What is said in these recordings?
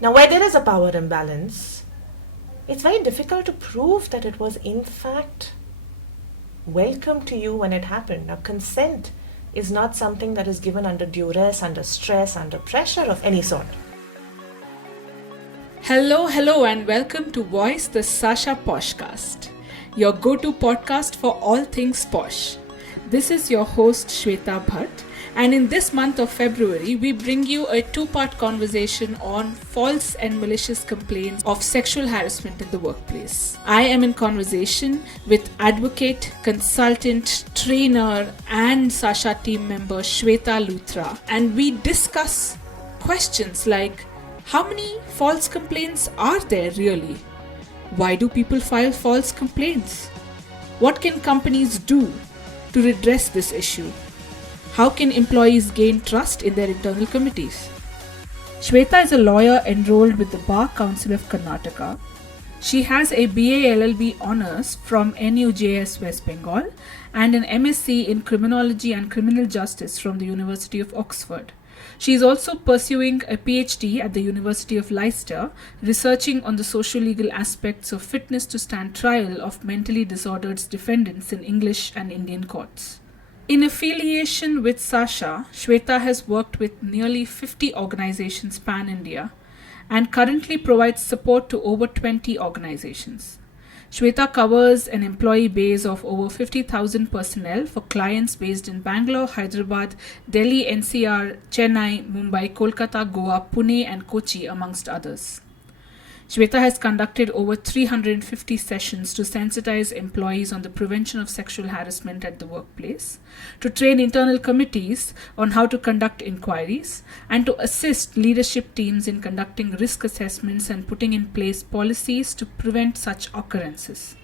Now, where there is a power imbalance, it's very difficult to prove that it was in fact welcome to you when it happened. Now, consent is not something that is given under duress, under stress, under pressure of any sort. Hello, and welcome to Voice the SASHA PoShcast, your go-to podcast for all things posh. This is your host Shweta Bhatt, and in this month of February, we bring you a two-part conversation on false and malicious complaints of sexual harassment in the workplace. I am in conversation with advocate, consultant, trainer, and SASHA team member Shweta Luthra, and we discuss questions like, how many false complaints are there really? Why do people file false complaints? What can companies do to redress this issue? How can employees gain trust in their internal committees? Shweta is a lawyer enrolled with the Bar Council of Karnataka. She has a BA LLB honours from NUJS West Bengal and an MSc in Criminology and Criminal Justice from the University of Oxford. She is also pursuing a PhD at the University of Leicester, researching on the socio-legal aspects of fitness to stand trial of mentally disordered defendants in English and Indian courts. In affiliation with SASHA, Shweta has worked with nearly 50 organizations pan-India and currently provides support to over 20 organizations. Shweta covers an employee base of over 50,000 personnel for clients based in Bangalore, Hyderabad, Delhi, NCR, Chennai, Mumbai, Kolkata, Goa, Pune, and Kochi, amongst others. Shweta has conducted over 350 sessions to sensitize employees on the prevention of sexual harassment at the workplace, to train internal committees on how to conduct inquiries, and to assist leadership teams in conducting risk assessments and putting in place policies to prevent such occurrences.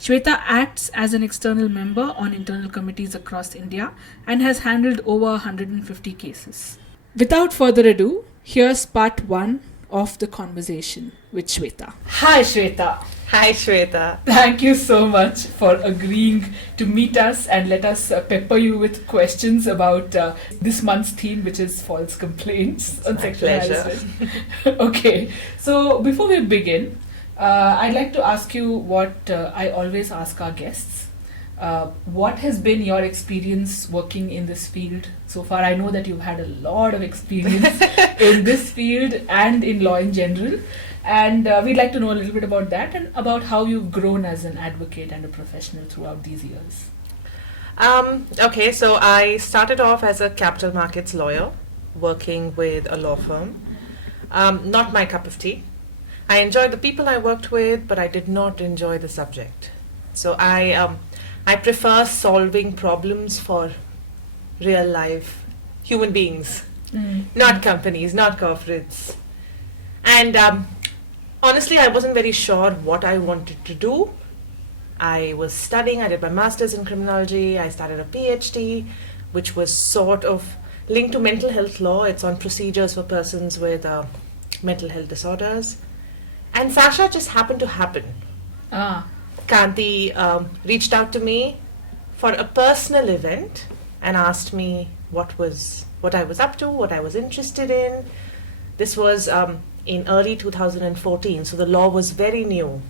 Shweta acts as an external member on internal committees across India and has handled over 150 cases. Without further ado, here's part 1 of the conversation with Shweta. Hi Shweta. Hi Shweta. Thank you so much for agreeing to meet us and let us pepper you with questions about this month's theme, which is false complaints on sexual harassment. Okay, so before we begin, I'd like to ask you what I always ask our guests. What has been your experience working in this field so far? I know that you've had a lot of experience in this field and in law in general, and we'd like to know a little bit about that and about how you've grown as an advocate and a professional throughout these years. Okay, so I started off as a capital markets lawyer working with a law firm. Not my cup of tea. I enjoyed the people I worked with, but I did not enjoy the subject. So I prefer solving problems for real life human beings, not companies, not corporates. And honestly, I wasn't very sure what I wanted to do. I was studying, I did my master's in criminology, I started a PhD, which was sort of linked to mental health law. It's on procedures for persons with mental health disorders. And SASHA just happened to happen. Kanti reached out to me for a personal event and asked me what I was up to, what I was interested in. This was in early 2014, so the law was very new.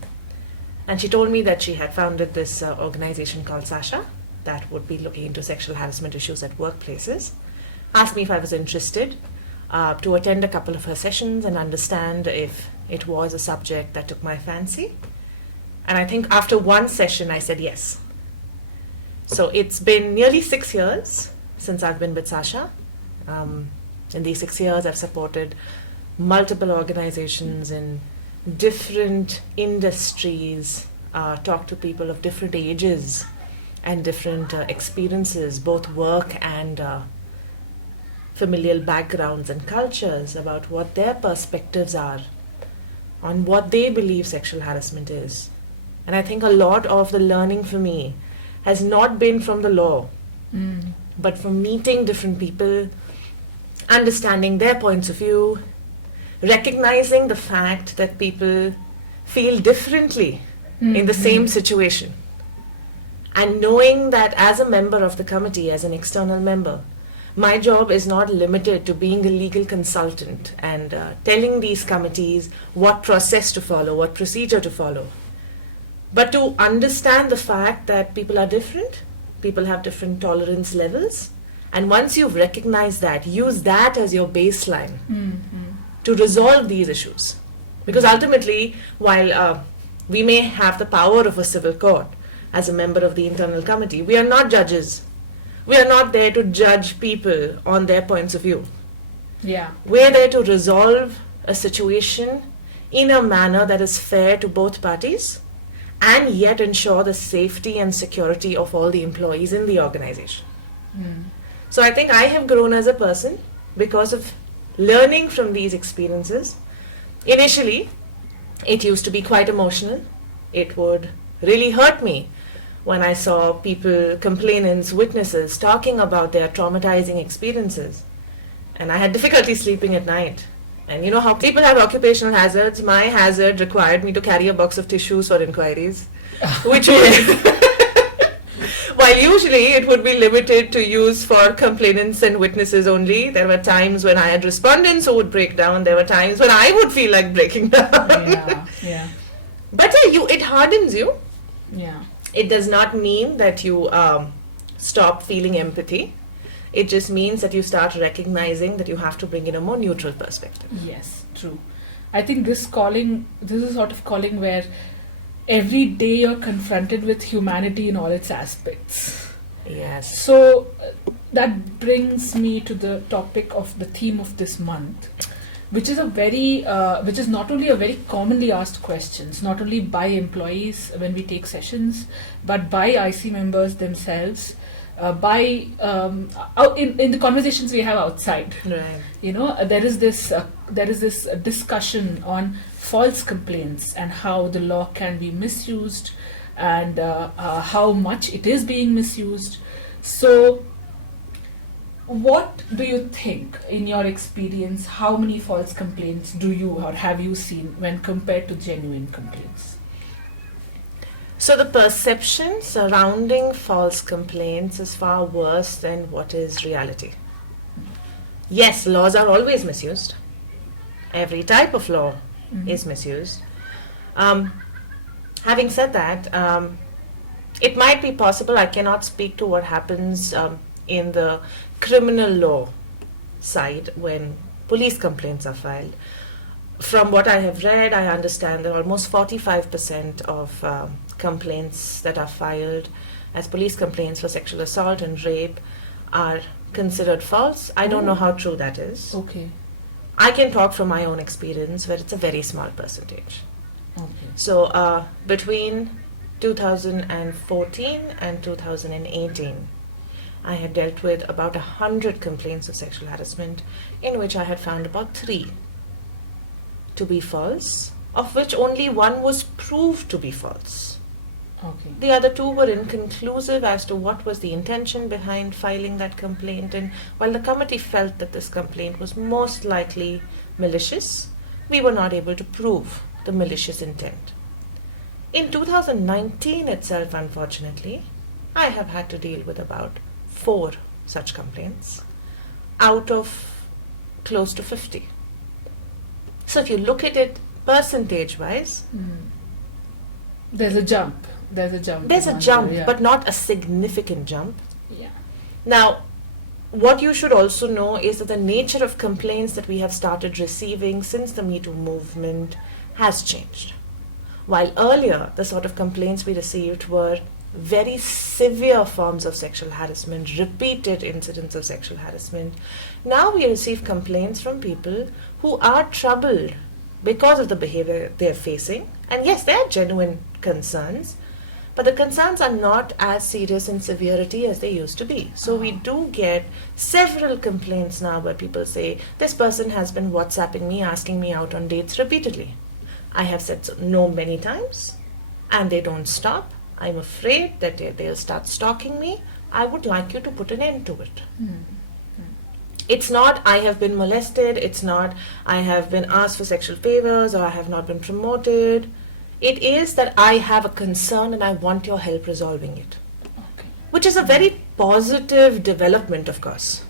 And she told me that she had founded this organization called SASHA that would be looking into sexual harassment issues at workplaces. Asked me if I was interested to attend a couple of her sessions and understand if it was a subject that took my fancy. And I think after one session, I said yes. So it's been nearly 6 years since I've been with SASHA. In these 6 years, I've supported multiple organizations in different industries, talked to people of different ages and different experiences, both work and familial backgrounds and cultures, about what their perspectives are on what they believe sexual harassment is. And I think a lot of the learning for me has not been from the law, but from meeting different people, understanding their points of view, recognizing the fact that people feel differently in the same situation, and knowing that as a member of the committee, as an external member, My job is not limited to being a legal consultant and telling these committees what process to follow, what procedure to follow, but to understand the fact that people are different, people have different tolerance levels, and once you've recognized that, use that as your baseline to resolve these issues. Because ultimately, while we may have the power of a civil court as a member of the internal committee, we are not judges. We are not there to judge people on their points of view. Yeah. We're there to resolve a situation in a manner that is fair to both parties and yet ensure the safety and security of all the employees in the organization. So I think I have grown as a person because of learning from these experiences. Initially, it used to be quite emotional. It would really hurt me when I saw people, complainants, witnesses talking about their traumatizing experiences. And I had difficulty sleeping at night. And you know how people have occupational hazards. My hazard required me to carry a box of tissues for inquiries, which would, while usually it would be limited to use for complainants and witnesses only. There were times when I had respondents who would break down. There were times when I would feel like breaking down. Yeah. But it hardens you. Yeah. It does not mean that you stop feeling empathy. It just means that you start recognizing that you have to bring in a more neutral perspective. Yes, true. I think this is a sort of calling where every day you're confronted with humanity in all its aspects. Yes. So that brings me to the topic of the theme of this month, which is which is not only a very commonly asked questions, not only by employees when we take sessions, but by IC members themselves, in the conversations we have outside. Right. You know, there is this discussion on false complaints and how the law can be misused and how much it is being misused. So what do you think, in your experience, how many false complaints do you or have you seen when compared to genuine complaints? So the perception surrounding false complaints is far worse than what is reality. Yes, laws are always misused. Every type of law is misused. Having said that, it might be possible, I cannot speak to what happens in the criminal law side when police complaints are filed. From what I have read, I understand that almost 45% of complaints that are filed as police complaints for sexual assault and rape are considered false. I don't know how true that is. Okay. I can talk from my own experience where it's a very small percentage. Okay. So between 2014 and 2018, I had dealt with about 100 complaints of sexual harassment, in which I had found about 3 to be false, of which only 1 was proved to be false. Okay. The other 2 were inconclusive as to what was the intention behind filing that complaint, and while the committee felt that this complaint was most likely malicious, we were not able to prove the malicious intent. In 2019 itself, unfortunately, I have had to deal with about 4 such complaints out of close to 50. So if you look at it percentage-wise, there's a jump. There's a jump, yeah. but not a significant jump. Yeah. Now, what you should also know is that the nature of complaints that we have started receiving since the Me Too movement has changed. While earlier, the sort of complaints we received were very severe forms of sexual harassment, repeated incidents of sexual harassment, now we receive complaints from people who are troubled because of the behavior they're facing. And yes, there are genuine concerns, but the concerns are not as serious in severity as they used to be. So we do get several complaints now where people say, this person has been WhatsApping me, asking me out on dates repeatedly. I have said no many times, and they don't stop. I'm afraid that they'll start stalking me. I would like you to put an end to it. It's not I have been molested, it's not I have been asked for sexual favors, or I have not been promoted. It is that I have a concern and I want your help resolving it. Okay. Which is a very positive development, of course.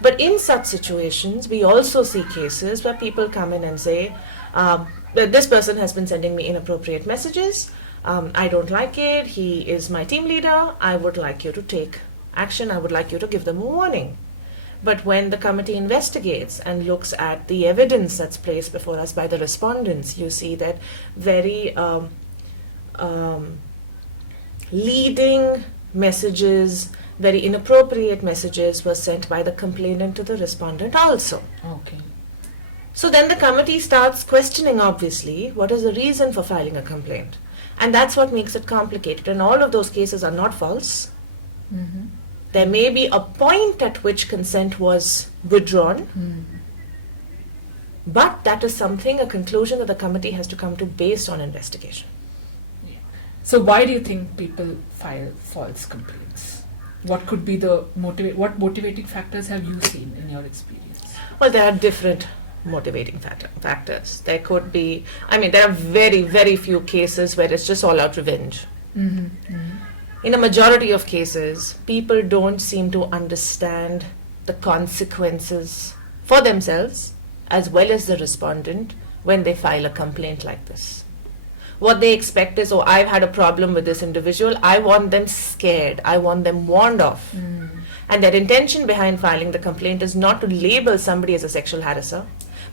But in such situations, we also see cases where people come in and say, this person has been sending me inappropriate messages. I don't like it. He is my team leader. I would like you to take action. I would like you to give them a warning. But when the committee investigates and looks at the evidence that's placed before us by the respondents, you see that very leading messages, very inappropriate messages were sent by the complainant to the respondent also. Okay. So then the committee starts questioning, obviously, what is the reason for filing a complaint? And that's what makes it complicated. And all of those cases are not false. Mm-hmm. There may be a point at which consent was withdrawn, but that is something, a conclusion that the committee has to come to based on investigation. Yeah. So why do you think people file false complaints? What could be the what motivating factors have you seen in your experience? Well, there are different motivating factors. There could be, there are very, very few cases where it's just all out revenge. Mm-hmm. Mm-hmm. In a majority of cases, people don't seem to understand the consequences for themselves as well as the respondent when they file a complaint like this. What they expect is, I've had a problem with this individual. I want them scared. I want them warned off. Mm. And their intention behind filing the complaint is not to label somebody as a sexual harasser,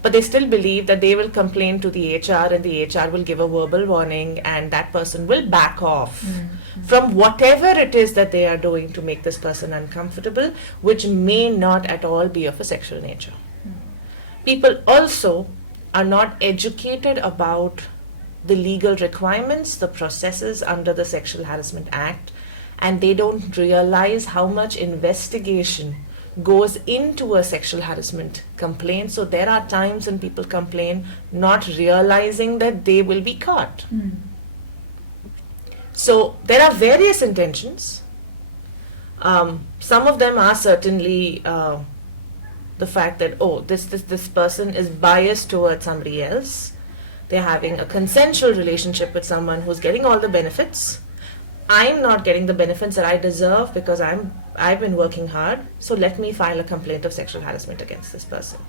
but they still believe that they will complain to the HR and the HR will give a verbal warning and that person will back off from whatever it is that they are doing to make this person uncomfortable, which may not at all be of a sexual nature. People also are not educated about the legal requirements, the processes under the Sexual Harassment Act, and they don't realize how much investigation goes into a sexual harassment complaint. So there are times when people complain not realizing that they will be caught. Mm. So there are various intentions. Some of them are certainly the fact that, this person is biased towards somebody else. They're having a consensual relationship with someone who's getting all the benefits. I'm not getting the benefits that I deserve because I've been working hard, so let me file a complaint of sexual harassment against this person.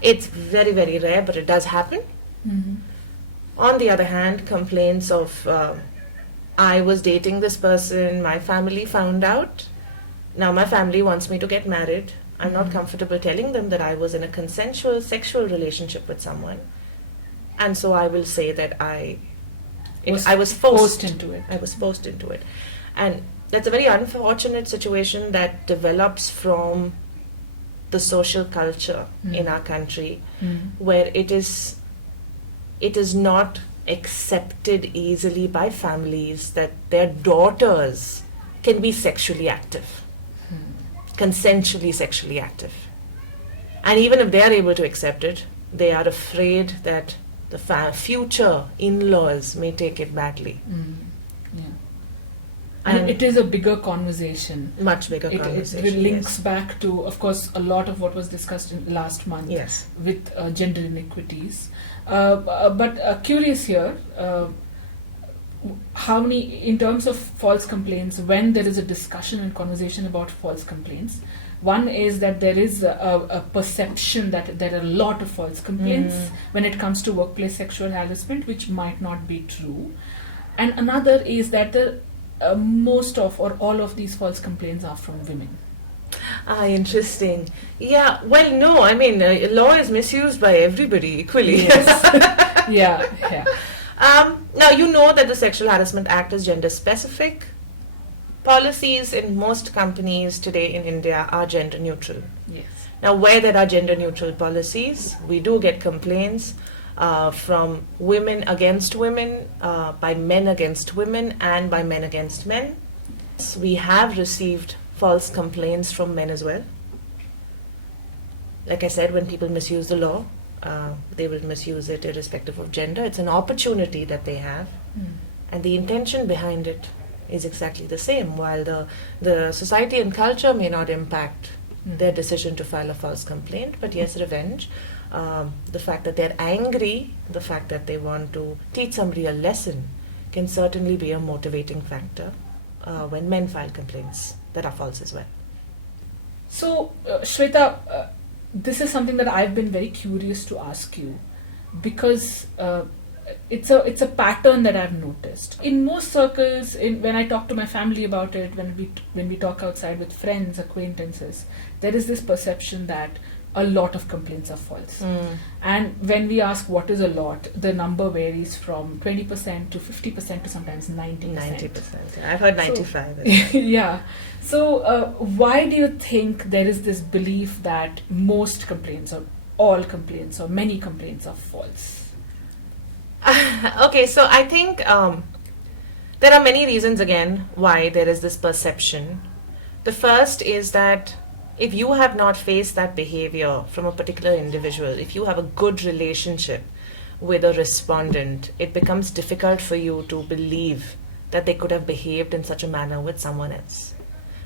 It's very, very rare, but it does happen. Mm-hmm. On the other hand, complaints of I was dating this person, my family found out, now my family wants me to get married. I'm not comfortable telling them that I was in a consensual sexual relationship with someone, and so I will say that I was forced into it. I was forced into it. And that's a very unfortunate situation that develops from the social culture in our country, where it is not accepted easily by families that their daughters can be sexually active, consensually sexually active. And even if they are able to accept it, they are afraid that the future in-laws may take it badly. Yeah. And it is a bigger conversation. Much bigger conversation. It links back to, of course, a lot of what was discussed in last month with gender inequities. But curious here, how many, in terms of false complaints, when there is a discussion and conversation about false complaints, one is that there is a perception that there are a lot of false complaints when it comes to workplace sexual harassment, which might not be true. And another is that most of or all of these false complaints are from women. Interesting. Yeah, well, no, law is misused by everybody equally. Yes. Yeah. Now, you know that the Sexual Harassment Act is gender-specific. Policies in most companies today in India are gender-neutral. Yes. Now, where there are gender-neutral policies, we do get complaints from women against women, by men against women, and by men against men. We have received false complaints from men as well. Like I said, when people misuse the law, they will misuse it irrespective of gender. It's an opportunity that they have, and the intention behind it is exactly the same. While the society and culture may not impact their decision to file a false complaint, but yes, revenge, the fact that they're angry, the fact that they want to teach somebody a lesson can certainly be a motivating factor when men file complaints that are false as well. So, Shweta, this is something that I've been very curious to ask you because it's a pattern that I've noticed in most circles. When I talk to my family about it, when we talk outside with friends, acquaintances, there is this perception that a lot of complaints are false. And when we ask what is a lot, the number varies from 20% to 50% to sometimes 90%. 90%. I've heard 95. So, yeah. So why do you think there is this belief that most complaints or all complaints or many complaints are false? Okay, so I think there are many reasons again why there is this perception. The first is that if you have not faced that behavior from a particular individual, if you have a good relationship with a respondent, it becomes difficult for you to believe that they could have behaved in such a manner with someone else.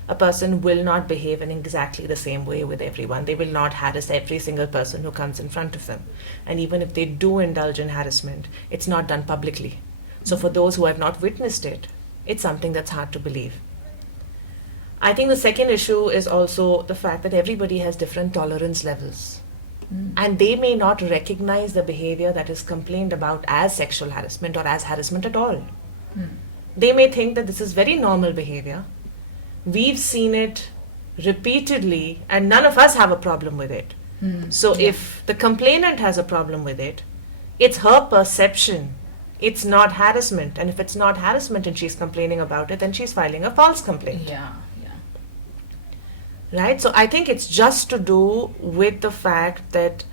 A person will not behave in exactly the same way with everyone. They will not harass every single person who comes in front of them. And even if they do indulge in harassment, it's not done publicly. So for those who have not witnessed it, it's something that's hard to believe. I think the second issue is also the fact that everybody has different tolerance levels. And they may not recognize the behavior that is complained about as sexual harassment or as harassment at all. They may think that this is very normal behavior. We've seen it repeatedly and none of us have a problem with it. So if the complainant has a problem with it, it's her perception. It's not harassment. And if it's not harassment and she's complaining about it, then she's filing a false complaint. Yeah. Right? So I think it's just to do with the fact that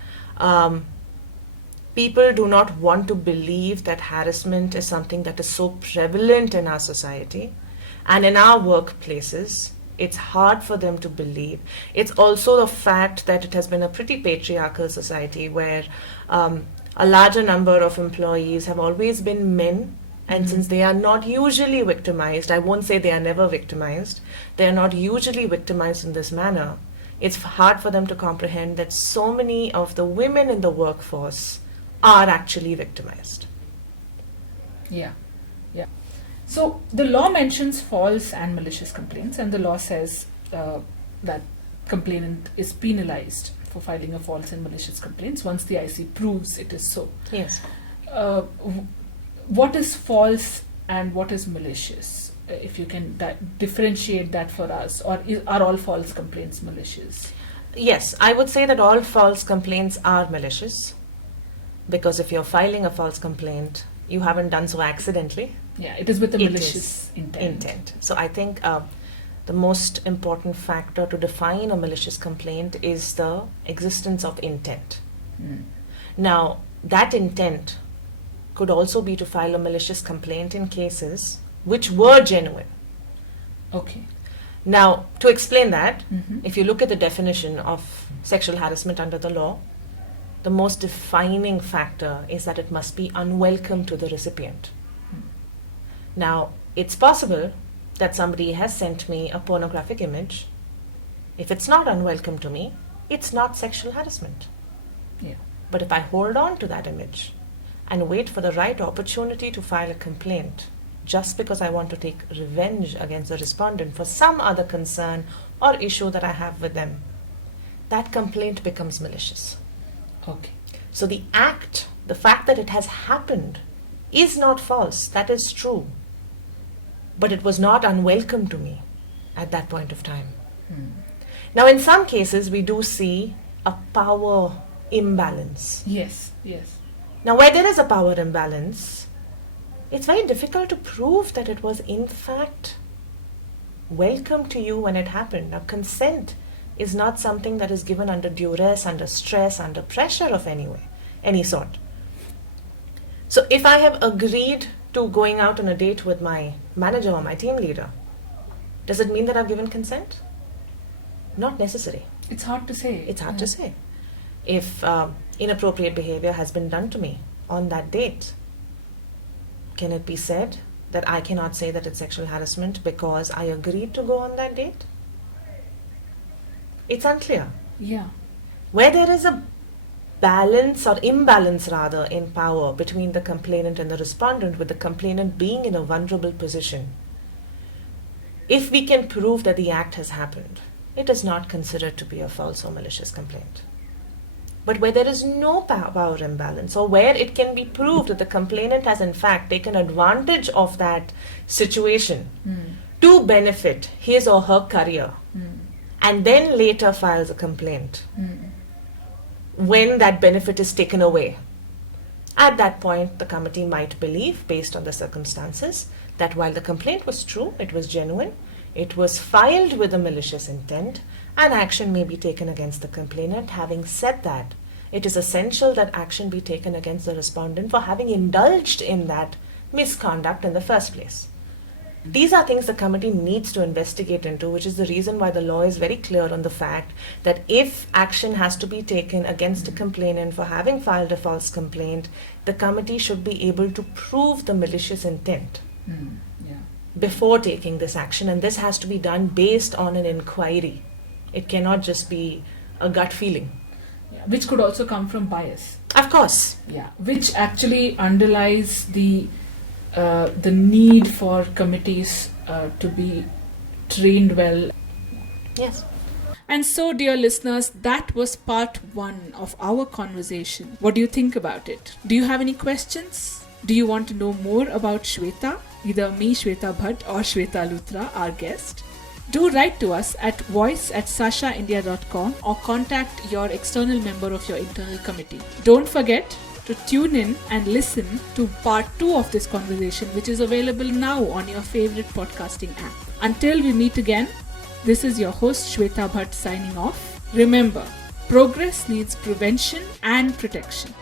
people do not want to believe that harassment is something that is so prevalent in our society and in our workplaces. It's hard for them to believe. It's also the fact that it has been a pretty patriarchal society where a larger number of employees have always been men. And since they are not usually victimized, I won't say they are never victimized, they are not usually victimized in this manner, it's hard for them to comprehend that so many of the women in the workforce are actually victimized. Yeah. So the law mentions false and malicious complaints, and the law says that complainant is penalized for filing a false and malicious complaints once the IC proves it is so. Yes. What is false and what is malicious? If you can differentiate that for us, or are all false complaints malicious? Yes, I would say that all false complaints are malicious, because if you're filing a false complaint, you haven't done so accidentally. Yeah, it is with a malicious intent. So I think the most important factor to define a malicious complaint is the existence of intent. Now, that intent could also be to file a malicious complaint in cases which were genuine. Okay. Now, to explain that, if you look at the definition of sexual harassment under the law, the most defining factor is that it must be unwelcome to the recipient. Now, it's possible that somebody has sent me a pornographic image. If it's not unwelcome to me, it's not sexual harassment. Yeah. But if I hold on to that image and wait for the right opportunity to file a complaint just because I want to take revenge against the respondent for some other concern or issue that I have with them, that complaint becomes malicious. Okay. So the act, the fact that it has happened, is not false. That is true. But it was not unwelcome to me at that point of time. Now, in some cases, we do see a power imbalance. Yes. Now, where there is a power imbalance, it's very difficult to prove that it was in fact welcome to you when it happened. Now, consent is not something that is given under duress, under stress, under pressure of any sort. So if I have agreed to going out on a date with my manager or my team leader, does it mean that I've given consent? Not necessary. It's hard to say. It's hard to say. If inappropriate behavior has been done to me on that date, can it be said that I cannot say that it's sexual harassment because I agreed to go on that date? It's unclear. Yeah. Where there is a balance or imbalance rather in power between the complainant and the respondent, with the complainant being in a vulnerable position, if we can prove that the act has happened, it is not considered to be a false or malicious complaint. But where there is no power imbalance, or where it can be proved that the complainant has in fact taken advantage of that situation to benefit his or her career, and then later files a complaint when that benefit is taken away, at that point the committee might believe, based on the circumstances, that while the complaint was true, it was genuine, it was filed with a malicious intent, and action may be taken against the complainant. Having said that, it is essential that action be taken against the respondent for having indulged in that misconduct in the first place. These are things the committee needs to investigate into, which is the reason why the law is very clear on the fact that if action has to be taken against a complainant for having filed a false complaint, the committee should be able to prove the malicious intent before taking this action, and this has to be done based on an inquiry. It cannot just be a gut feeling. Which could also come from bias. Of course. Yeah, which actually underlies the need for committees to be trained well. Yes. And so, dear listeners, that was part 1 of our conversation. What do you think about it? Do you have any questions? Do you want to know more about Shweta? Either me, Shweta Bhatt, or Shweta Luthra, our guest? Do write to us at voice@sashaindia.com or contact your external member of your internal committee. Don't forget to tune in and listen to part 2 of this conversation, which is available now on your favorite podcasting app. Until we meet again, this is your host Shweta Bhatt signing off. Remember, progress needs prevention and protection.